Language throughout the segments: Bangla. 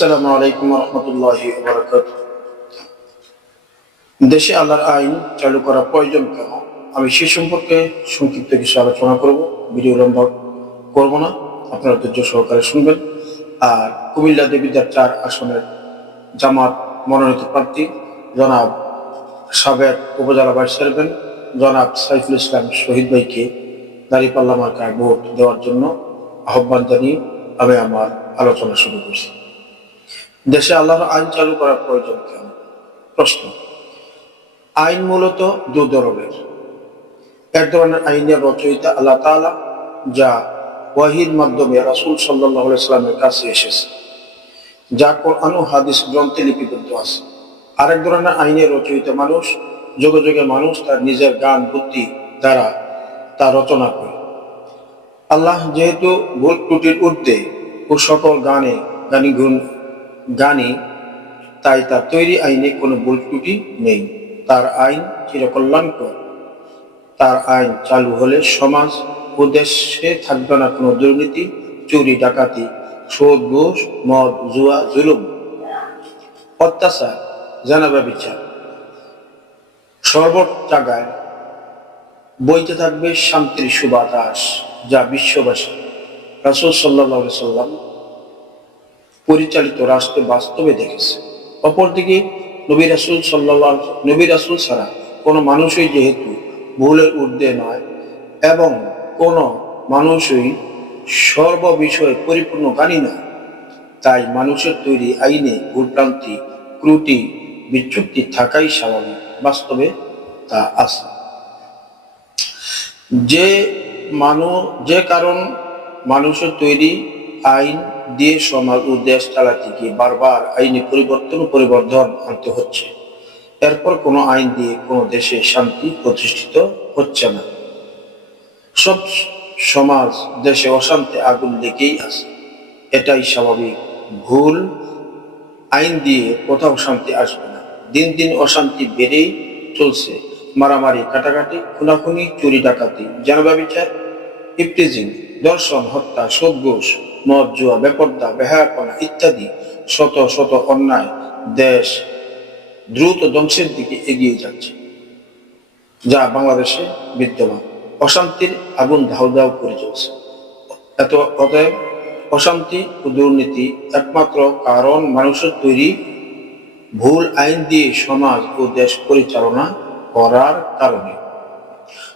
আসসালামু আলাইকুম রহমতুল্লাহি দেশে আল্লাহর আইন চালু করা প্রয়োজন কেন? আমি সে সম্পর্কে সংক্ষিপ্ত কিছু আলোচনা করব। ভিডিও লম্বা করব না। আপনারা ধৈর্য সহকারে শুনবেন। আর কুমিল্লা দেবীদার চার আসনের জামাত মনোনীত প্রার্থী জনাব সাবেক উপজেলা ভাইস চেয়ারম্যান জনাব সাইফুল ইসলাম শহীদ ভাইকে দাঁড়িপাল্লা মার্কায় ভোট দেওয়ার জন্য আহ্বান জানিয়ে আমি আমার আলোচনা শুরু করছি। দেশে আল্লাহর আইন চালু করার প্রয়োজন কেন? প্রশ্ন। আইন মূলত দু ধরনের। এক ধরনের আইনের রচয়িতা আল্লাহ তাআলা, যা ওয়াহির মাধ্যমে রাসুল সাল্লাল্লাহু আলাইহি সাল্লামের কাছে এসেছে, যা কোরআন হাদিস গ্রন্থে লিপিবদ্ধ আছে। আরেক ধরনের আইনের রচয়িতা মানুষ যুগে যুগে মানুষ তার নিজের গান, বুদ্ধি দ্বারা তা রচনা করে। আল্লাহ যেহেতু ভুল ত্রুটির ঊর্ধ্বে ও সকল গানে গানি গুণ গানে তাই তার তৈরি আইনে কোনো ভুল ত্রুটি নেই। তার আইন চিরকল্যাণকর। তার আইন চালু হলে সমাজ ও দেশে থাকবে না কোনো দুর্নীতি, চুরি, ডাকাতি, সুদ, ঘুষ, মদ, জুয়া, জুলুম। অত্যাচার জানাবা বিচার সর্ব জায়গায় বইতে থাকবে শান্তির সুবাতাস, যা বিশ্ববাসী। রাসুল সাল্লাহ সাল্লাম পরিচালিত রাষ্ট্র বাস্তবে দেখেছে। অপরদিকে নবী রাসুল সাল্লাহ নবী রাসুল ছাড়া কোনো মানুষই যেহেতু ভুলের ঊর্ধ্বে নয় এবং কোনো মানুষই সর্ব বিষয়ে পরিপূর্ণ জ্ঞানী নয়, তাই মানুষের তৈরি আইনে ভুলভ্রান্তি, ত্রুটি বিচ্যুক্তি থাকাই স্বাভাবিক, বাস্তবে তা আছে। যে মানুষ যে কারণ মানুষের তৈরি আইন দিয়ে সমাজ ও দেশ চালাতে গিয়ে বারবার আইনে পরিবর্তন ও পরিবর্ধন আনতে হচ্ছে। এরপর কোনো আইন দিয়ে কোনো দেশে শান্তি প্রতিষ্ঠিত হচ্ছে না। সব সমাজ দেশে অশান্তি আগুন লেগেই আছে। এটাই স্বাভাবিক। ভুল আইন দিয়ে কোথাও শান্তি আসবে না। দিন দিন অশান্তি বেড়েই চলছে। মারামারি, কাটাকাটি, খুনাখুনি, চুরি ডাকাতি জানবা বিচার, ইপটিজিং দর্শন হত্যা সদঘোষ মদ জুয়া বেপর্দা, বেহায়াপনা ইত্যাদি শত শত অন্যায় দেশ দ্রুত ধ্বংসের দিকে এগিয়ে যাচ্ছে, যা বাংলাদেশে বিদ্যমান। অশান্তির আগুন ধাউ ধাউ করে চলছে। এত, অতএব অশান্তি ও দুর্নীতি একমাত্র কারণ মানুষের তৈরি ভুল আইন দিয়ে সমাজ ও দেশ পরিচালনা করার কারণে।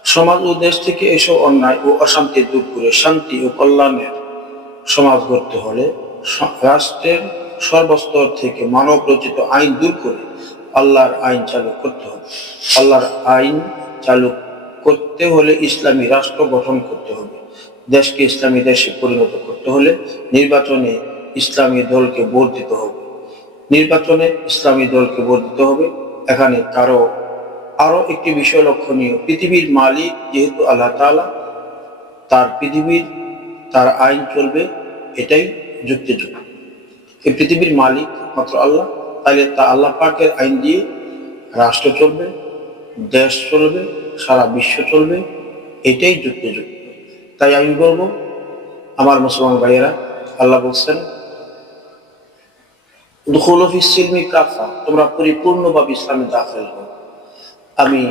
সমাজ ও দেশ থেকে এসব অন্যায় ও অশান্তি দূর করে শান্তি ও কল্যাণের সমাজ গড়তে হলে রাষ্ট্রের সর্বস্তর থেকে মানব রচিত আইন দূর করে আল্লাহর আইন চালু করতে হবে। আল্লাহর আইন চালু করতে হলে ইসলামী রাষ্ট্র গঠন করতে হবে। দেশকে ইসলামী দেশে পরিণত করতে হলে নির্বাচনে ইসলামী দলকে ভোট দিতে হবে। নির্বাচনে ইসলামী দলকে ভোট দিতে হবে। এখানে কারও আরও একটি বিষয় লক্ষণীয়। পৃথিবীর মালিক যেহেতু আল্লাহ তাআলা, তার পৃথিবীর তার আইন চলবে, এটাই যুক্তিযুক্ত। এই পৃথিবীর মালিক মাত্র আল্লাহ তাহলে তা আল্লাহ পাকের আইন দিয়ে রাষ্ট্র চলবে, দেশ চলবে, সারা বিশ্ব চলবে, এটাই যুক্তিযুক্ত। তাই আমি বলব, আমার মুসলমান ভাইয়েরা, আল্লাহ বলছেন দুখলফি সিলমি কাফা তোমরা পরিপূর্ণভাবে ইসলামে দাখিল হও। আমি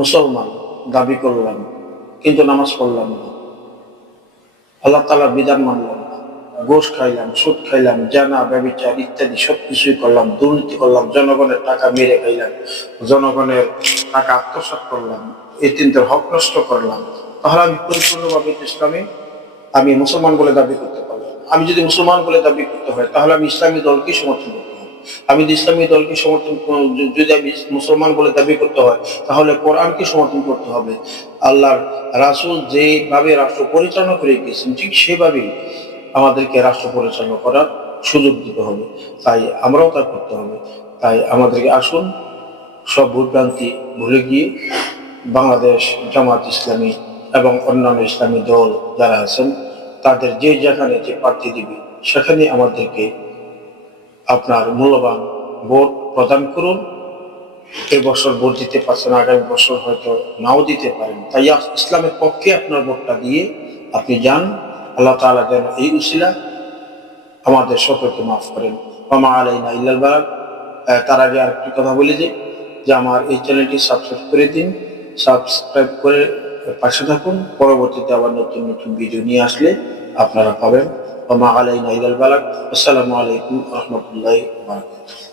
মুসলমান, দাবি করলাম, কিন্তু নামাজ পড়লাম না। আল্লাহ তালা বিধান মানলাম গোস খাইলাম, সুদ খাইলাম, জানা, ব্যবচার ইত্যাদি সব কিছুই করলাম, দুর্নীতি করলাম, জনগণের টাকা মেরে খাইলাম, জনগণের টাকা আত্মসাত করলাম, এই তিনটে হক নষ্ট করলাম। তাহলে আমি পরিপূর্ণভাবে ইসলামে, আমি মুসলমান বলে দাবি করতে পারলাম আমি যদি মুসলমান বলে দাবি করতে হয়, তাহলে আমি ইসলামী দলকেই সমর্থন করতে আমি ইসলামী দলকে সমর্থন যদি আমি মুসলমান বলে দাবি করতে হয়, তাহলে কোরআনকে সমর্থন করতে হবে। আল্লাহর রাসূল যেভাবে রাষ্ট্র পরিচালনা করে গিয়েছেন, ঠিক সেভাবেই আমাদেরকে রাষ্ট্র পরিচালনা করার সুযোগ দিতে হবে। তাই আমরাও তা করতে হবে। তাই আমাদেরকে আসুন, সব ভুলভ্রান্তি ভুলে গিয়ে বাংলাদেশ, জামাত ইসলামী এবং অন্যান্য ইসলামী দল যারা আছেন, তাদের যে যেখানে যে প্রার্থী দিবে, সেখানে আমাদেরকে আপনার মূল্যবান ভোট প্রদান করুন। এই বছর ভোট দিতে পারছেন আগামী বছর হয়তো নাও দিতে পারেন। তাই ইসলামের পক্ষে আপনার ভোটটা দিয়ে আপনি যান। আল্লাহ তাআলা যেন এই উসিলা আমাদের সকলকে মাফ করেন। মামা আলাইনা ইল্লাল তার আগে আরেকটি কথা বলি যে যে আমার এই চ্যানেলটি সাবস্ক্রাইব করে দিন। সাবস্ক্রাইব করে পাশে থাকুন। পরবর্তীতে আবার নতুন নতুন ভিডিও নিয়ে আসলে আপনারা পাবেন। মামা আলাইনা ইল্লাল বালাক আসসালামু আলাইকুম রহমতুল্লাহ বারাকাতুহু